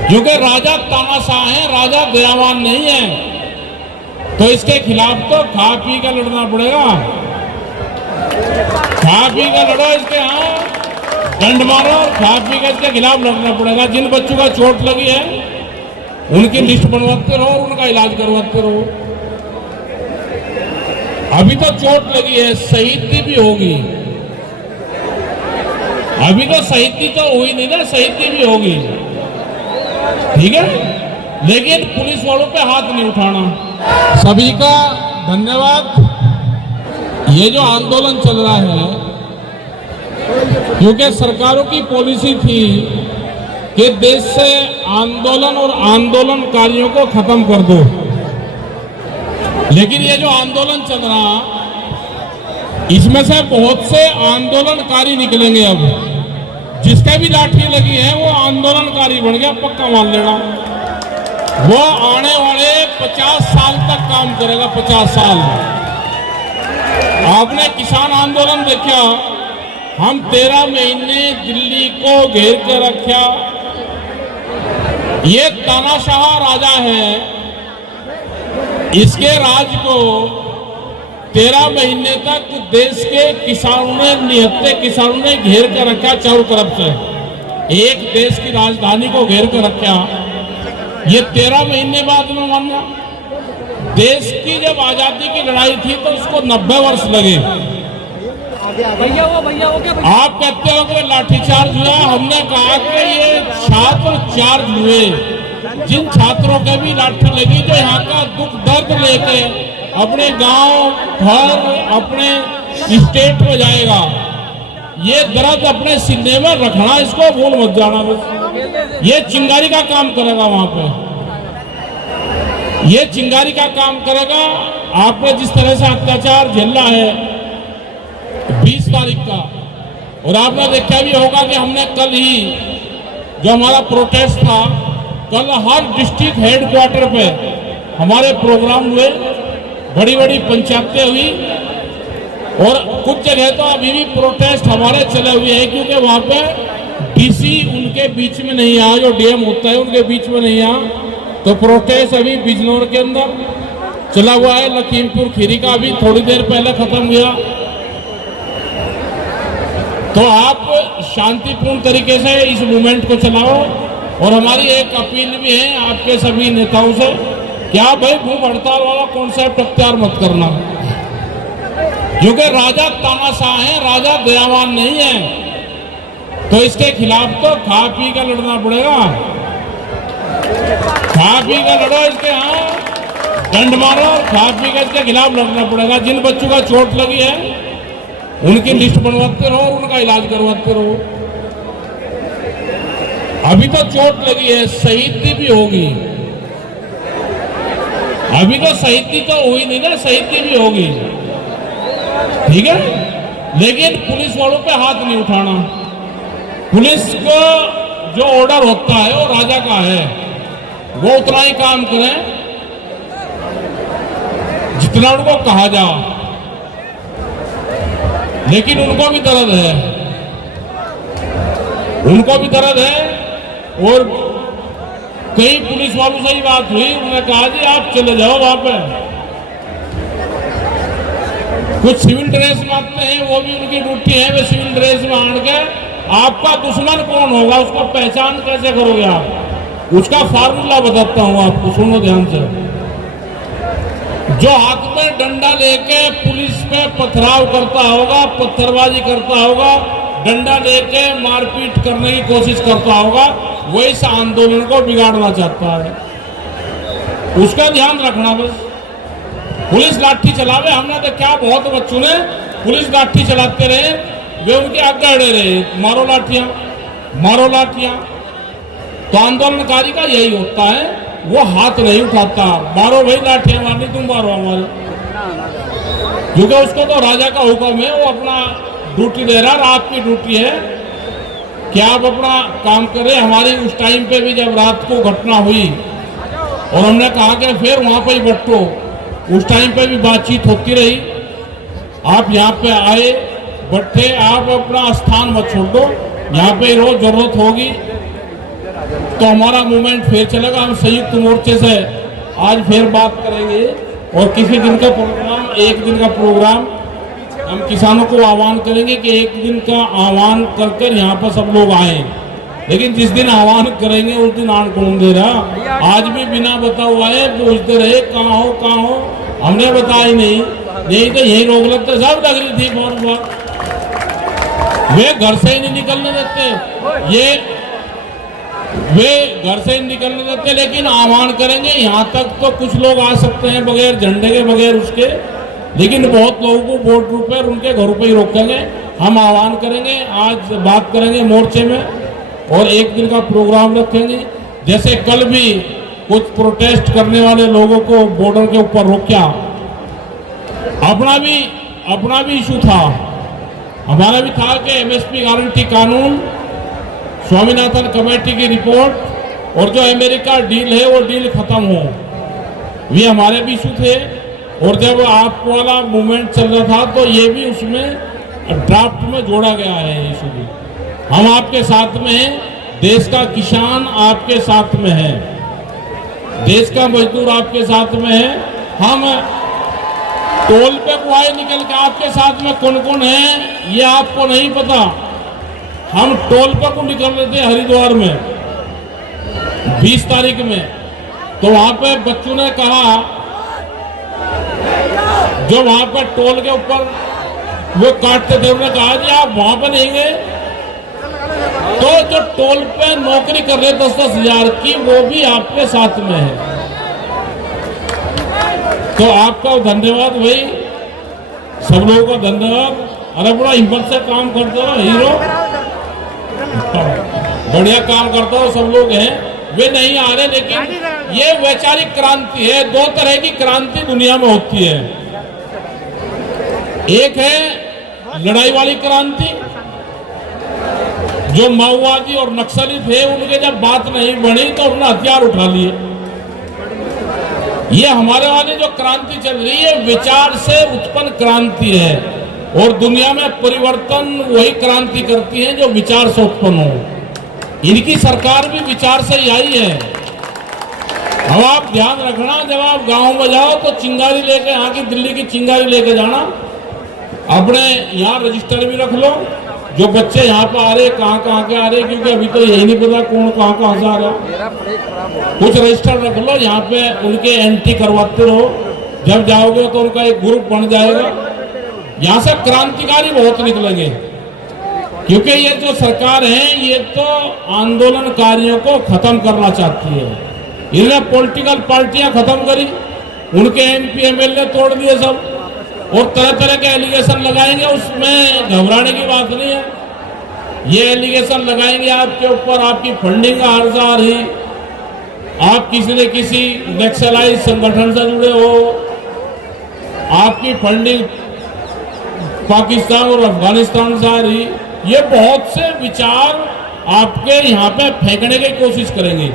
क्योंकि राजा तानाशाह है, राजा दयावान नहीं है। तो इसके खिलाफ तो खा पी कर लड़ना पड़ेगा, खा पी कर लड़ो, इसके यहाँ डंड मारो और खा पी कर इसके खिलाफ लड़ना पड़ेगा। जिन बच्चों का चोट लगी है उनकी लिस्ट बनवाते रहो और उनका इलाज करवाते रहो। अभी तो चोट लगी है, शहीदी भी होगी। अभी तो शहीदी तो हुई नहीं ना, शहीदी भी होगी, ठीक है। लेकिन पुलिस वालों पे हाथ नहीं उठाना। सभी का धन्यवाद। ये जो आंदोलन चल रहा है, क्योंकि सरकारों की पॉलिसी थी कि देश से आंदोलन और आंदोलनकारियों को खत्म कर दो, लेकिन ये जो आंदोलन चल रहा, इसमें से बहुत से आंदोलनकारी निकलेंगे। अब जिसके भी लाठी लगी है वो आंदोलनकारी बन गया, पक्का मान लेना। वो आने वाले 50 साल तक काम करेगा, 50 साल। आपने किसान आंदोलन देखा, हम 13 महीने दिल्ली को घेर के रखा। ये तानाशाह राजा है, इसके राज को 13 महीने तक देश के किसानों ने, निहत्थे किसानों ने घेर कर रखा चारों तरफ से। एक देश की राजधानी को घेर कर रखा। ये 13 महीने बाद में मानना, देश की जब आजादी की लड़ाई थी तो उसको 90 वर्ष लगे। आप कहते हो कि लाठीचार्ज हुआ, हमने कहा कि ये छात्र चार्ज हुए। जिन छात्रों के भी लाठी लगी, जो यहाँ का दुख दर्द लेके अपने गांव, घर, अपने स्टेट में जाएगा, ये दर्द अपने सीने में रखना, इसको भूल मत जाना। बस ये चिंगारी का काम करेगा वहां पे, ये चिंगारी का काम करेगा। आपने जिस तरह से अत्याचार झेला है 20 तारीख का, और आपने देखा भी होगा कि हमने कल ही जो हमारा प्रोटेस्ट था, कल हर डिस्ट्रिक्ट हेडक्वार्टर पे हमारे प्रोग्राम हुए, बड़ी बड़ी पंचायतें हुई, और कुछ जगह तो अभी भी प्रोटेस्ट हमारे चले हुए हैं, क्योंकि वहां पे डीसी उनके बीच में नहीं आया, जो डीएम होता है उनके बीच में नहीं आया। तो प्रोटेस्ट अभी बिजनौर के अंदर चला हुआ है, लखीमपुर खीरी का भी थोड़ी देर पहले खत्म हुआ। तो आप शांतिपूर्ण तरीके से इस मूवमेंट को चलाओ। और हमारी एक अपील भी है आपके सभी नेताओं से, क्या भाई भूख हड़ताल वाला कॉन्सेप्ट अख्तियार मत करना, क्योंकि राजा तानाशाह है, राजा दयावान नहीं है। तो इसके खिलाफ तो खा पी कर लड़ना पड़ेगा, खा पी कर लड़ो, इसके यहाँ डंड मारो और खा पी कर इसके खिलाफ लड़ना पड़ेगा। जिन बच्चों का चोट लगी है उनकी लिस्ट बनवाते रहो और उनका इलाज करवाते रहो। अभी तो चोट लगी है, शहीदी भी होगी। अभी तो शहीदी तो हुई नहीं ना, शहीदी भी होगी, ठीक है। लेकिन पुलिस वालों पे हाथ नहीं उठाना। पुलिस को जो ऑर्डर होता है वो राजा का है, वो उतना ही काम करें जितना उनको कहा जा। लेकिन उनको भी दर्द है, उनको भी दर्द है। और कई पुलिस वालों से ही बात हुई, उन्होंने कहा जी आप चले जाओ वहां पे। कुछ सिविल ड्रेस में आते हैं, वो भी उनकी ड्यूटी है, वे सिविल ड्रेस में आन के आपका दुश्मन कौन होगा उसको पहचान कैसे करोगे आप, उसका फार्मूला बताता हूं आपको, सुनो ध्यान से। जो हाथ में डंडा लेके पुलिस पे पथराव करता होगा, पत्थरबाजी करता होगा, डंडा लेके मारपीट करने की कोशिश करता होगा, वो इस आंदोलन को बिगाड़ना चाहता है। उसका ध्यान रखना बस। पुलिस लाठी चलावे, हमने देखा बहुत बच्चों ने पुलिस लाठी चलाते रहे, वे उनके आगे अड़े रहे, मारो लाठियां, मारो लाठियां। तो आंदोलनकारी का यही होता है, वो हाथ नहीं उठाता, मारो भाई लाठियां मारनी, तुम मारो हमारे, क्योंकि उसको तो राजा का हुक्म है, वो अपना ड्यूटी दे रहा, रात की ड्यूटी है कि आप अपना काम करें। हमारी उस टाइम पे भी जब रात को घटना हुई और हमने कहा कि फिर वहां पर ही बैठो, उस टाइम पे भी बातचीत होती रही। आप यहाँ पे आए, बैठे, आप अपना स्थान मत छोड़ दो, यहाँ पे रोज जरूरत होगी तो हमारा मूवमेंट फिर चलेगा। हम संयुक्त मोर्चे से आज फिर बात करेंगे और किसी दिन का प्रोग्राम, एक दिन का प्रोग्राम हम किसानों को आह्वान करेंगे कि एक दिन का आह्वान कर यहाँ पर सब लोग आए। लेकिन जिस दिन आह्वान करेंगे उस दिन आन कौन दे रहा। आज भी बिना बता हुआ है पूछते रहे कहाँ हो, हमने बताया ही नहीं तो यही रोक लगते, सब लग रही थी बहुत बार। वे घर से ही नहीं निकलने देते, वे घर से ही निकलने देते, लेकिन आह्वान करेंगे। यहाँ तक तो कुछ लोग आ सकते हैं बगैर झंडे के, बगैर उसके, लेकिन बहुत लोगों को बोर्ड रूप पर उनके घरों पर ही रोकेंगे। हम आह्वान करेंगे, आज बात करेंगे मोर्चे में और एक दिन का प्रोग्राम रखेंगे। जैसे कल भी कुछ प्रोटेस्ट करने वाले लोगों को बॉर्डर के ऊपर रोका, अपना भी इशू था, हमारा भी था कि एमएसपी गारंटी कानून, स्वामीनाथन कमेटी की रिपोर्ट और जो अमेरिका डील है वो डील खत्म हो, ये हमारे भी इशू थे। और जब आप वाला मूवमेंट चल रहा था तो ये भी उसमें ड्राफ्ट में जोड़ा गया है इशू भी। हम आपके साथ में हैं, देश का किसान आपके साथ में है, देश का मजदूर आपके साथ में है। हम टोल पे कुआए निकल के आपके साथ में कौन कौन है ये आपको नहीं पता। हम टोल पे को निकल रहे थे हरिद्वार में 20 तारीख में, तो वहां पे बच्चों ने कहा, जो वहां पर टोल के ऊपर वो काटते थे, उन्होंने कहा जी आप वहां पर नहीं गए, तो जो टोल पे नौकरी कर रहे 10-10 हजार की वो भी आपके साथ में है। तो आपका धन्यवाद भाई, सब लोगों का धन्यवाद। अरे बड़ा हिम्मत से काम करते हो हीरो, बढ़िया काम करता हो, सब लोग हैं, वे नहीं आ रहे। लेकिन ये वैचारिक क्रांति है, दो तरह की क्रांति दुनिया में होती है। एक है लड़ाई वाली क्रांति, जो माओवादी और नक्सली थे उनके जब बात नहीं बनी तो उन्होंने हथियार उठा लिए। ये हमारे वाली जो क्रांति चल रही है विचार से उत्पन्न क्रांति है, और दुनिया में परिवर्तन वही क्रांति करती है जो विचार से उत्पन्न हो। इनकी सरकार भी विचार से ही आई है। अब आप ध्यान रखना, जब आप गांव में जाओ तो चिंगारी लेके, यहाँ की दिल्ली की चिंगारी लेके जाना, अपने यहाँ रजिस्टर भी रख लो, जो बच्चे यहाँ पर आ रहे कहाँ के आ रहे, क्योंकि अभी तो यही नहीं पता कौन कहाँ से आ रहा। कुछ रजिस्टर रख लो, यहाँ पे उनके एंट्री करवाते रहो, जब जाओगे तो उनका एक ग्रुप बन जाएगा। यहाँ से क्रांतिकारी बहुत निकलेंगे, क्योंकि ये जो सरकार है ये तो आंदोलनकारियों को खत्म करना चाहती है। इन्होंने पॉलिटिकल पार्टियां खत्म करी, उनके एमपी एमएलए तोड़ दिए सब, और तरह तरह के एलिगेशन लगाएंगे। उसमें घबराने की बात नहीं है। ये एलिगेशन लगाएंगे आपके ऊपर, आपकी फंडिंग का अर्जा आ रही, आप किसी न किसी नक्सलाइज संगठन से जुड़े हो, आपकी फंडिंग पाकिस्तान और अफगानिस्तान से आ रही। ये बहुत से विचार आपके यहाँ पे फेंकने की कोशिश करेंगे,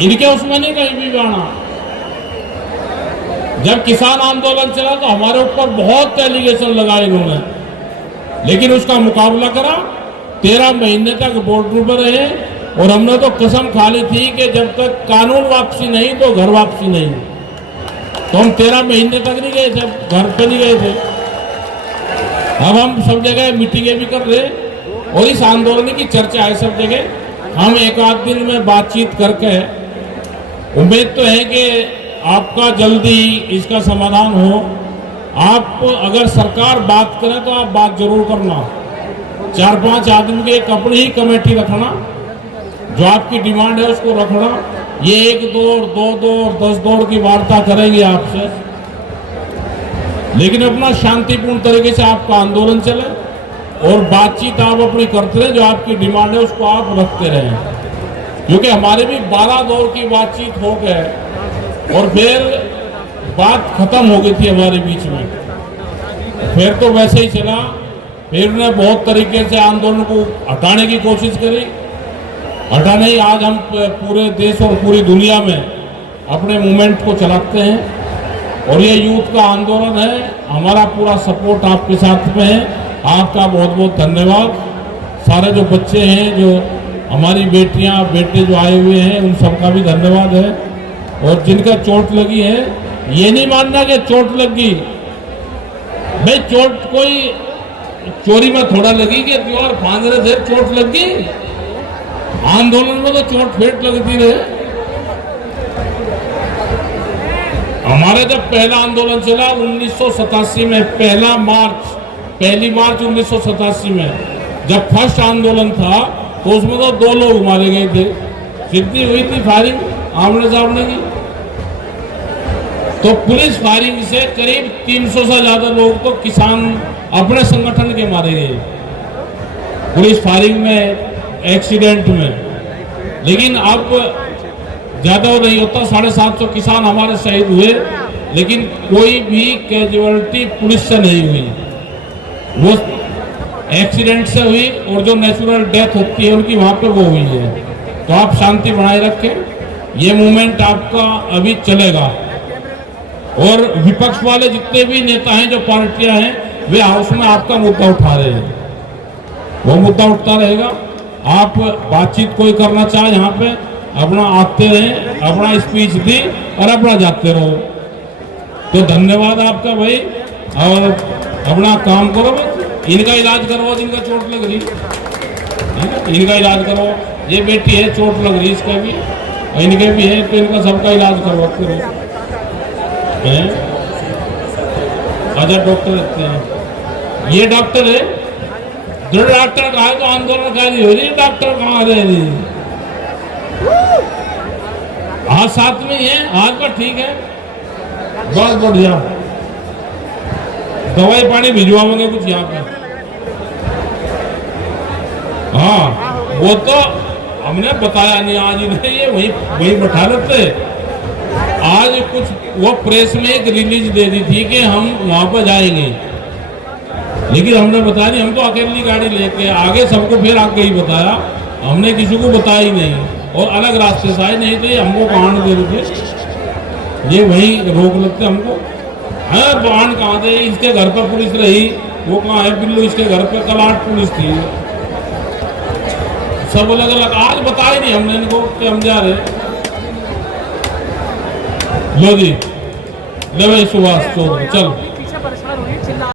इनके उसमें नहीं कहीं भी आना। जब किसान आंदोलन चला तो हमारे ऊपर बहुत एलिगेशन लगाए इन्होंने, लेकिन उसका मुकाबला करा। 13 महीने तक बॉर्डर पर रहे, और हमने तो कसम खा ली थी कि जब तक कानून वापसी नहीं तो घर वापसी नहीं। तो हम 13 महीने तक नहीं गए थे, घर पे नहीं गए थे। अब हम सब जगह मीटिंगें भी कर रहे, और इस आंदोलन की चर्चा है सब जगह। हम एक आध दिन में बातचीत करके, उम्मीद तो है कि आपका जल्दी इसका समाधान हो। आप अगर सरकार बात करे तो आप बात जरूर करना, 4-5 आदमी की एक अपनी ही कमेटी रखना, जो आपकी डिमांड है उसको रखना। ये 1 दौर, 2 दौर, 10 दौर की वार्ता करेंगे आपसे, लेकिन अपना शांतिपूर्ण तरीके से आपका आंदोलन चले, और बातचीत आप अपनी करते रहे, जो आपकी डिमांड है उसको आप रखते रहें। क्योंकि हमारे भी 12 दौर की बातचीत हो गए, और फिर बात खत्म हो गई थी हमारे बीच में, फिर तो वैसे ही चला। फिर ने बहुत तरीके से आंदोलन को हटाने की कोशिश करी, हटाने ही आज हम पूरे देश और पूरी दुनिया में अपने मूवमेंट को चलाते हैं। और ये यूथ का आंदोलन है, हमारा पूरा सपोर्ट आपके साथ में है। आपका बहुत बहुत धन्यवाद। सारे जो बच्चे हैं जो हमारी बेटियां बेटे जो आए हुए हैं उन सबका भी धन्यवाद है। और जिनका चोट लगी है, ये नहीं मानना कि चोट लगी, भाई चोट कोई चोरी में थोड़ा लगी कि दीवार फांद रहे थे चोट लगी। आंदोलन में तो चोट फेट लगती रहे। हमारा जब पहला आंदोलन चला 1987 में, पहली मार्च 1987 में जब फर्स्ट आंदोलन था, तो उसमें तो 2 लोग मारे गए थे। कितनी हुई थी फायरिंग आमने सामने की? तो पुलिस फायरिंग से करीब 300 से ज्यादा लोग तो किसान अपने संगठन के मारे गए पुलिस फायरिंग में, एक्सीडेंट में। लेकिन अब ज्यादा नहीं होता, 750 किसान हमारे शहीद हुए, लेकिन कोई भी कैजुअलिटी पुलिस से नहीं हुई। वो एक्सीडेंट से हुई, और जो नेचुरल डेथ होती है उनकी वहां पे वो हुई है। तो आप शांति बनाए रखें, ये मूवमेंट आपका अभी चलेगा। और विपक्ष वाले जितने भी नेता हैं, जो पार्टियां हैं, वे हाउस में आपका मुद्दा उठा रहे हैं, वो मुद्दा उठता रहेगा। आप बातचीत कोई करना चाहे यहाँ पे, अपना आते रहें, अपना स्पीच दी और अपना जाते रहो। तो धन्यवाद आपका भाई, और अपना काम करो, इनका इलाज करवाओ जिनका चोट लग रही, इनका इलाज करवाओ। ये बेटी है, चोट लग रही इसका भी, और इनके भी है, तो इनका सबका इलाज करवाते रहो। अच्छा डॉक्टर रहते हैं, ये डॉक्टर है, जो डॉक्टर कहा तो आंदोलन का हो रही, डॉक्टर कहाँ रह रही? आज साथ में ही है, आज पर ठीक है, बहुत बढ़िया। दवाई पानी भिजवाओगे कुछ यहाँ पे? हाँ, वो तो हमने बताया नहीं, आज इन्हें ये वही बैठा लेते। आज कुछ वो प्रेस में एक रिलीज दे दी थी कि हम वहां पर जाएंगे, लेकिन हमने बताया नहीं, हम तो अकेली गाड़ी लेके आगे, सबको फिर आगे ही बताया, हमने किसी को बताया ही नहीं, और अलग रास्ते से आए, नहीं तो ये हमको कांड दे देते, ये वहीं रोक लेते हमको। है बाण कहाँ थे? इसके घर पर पुलिस रही, वो कहाँ है बिल्लू? इसके घर पे कल 8 पुलिस थी, सब अलग अलग। आज बताया नहीं हमने इनको कि हम जा रहे। लो जी, ले भाई सुभाष चौधरी, चल।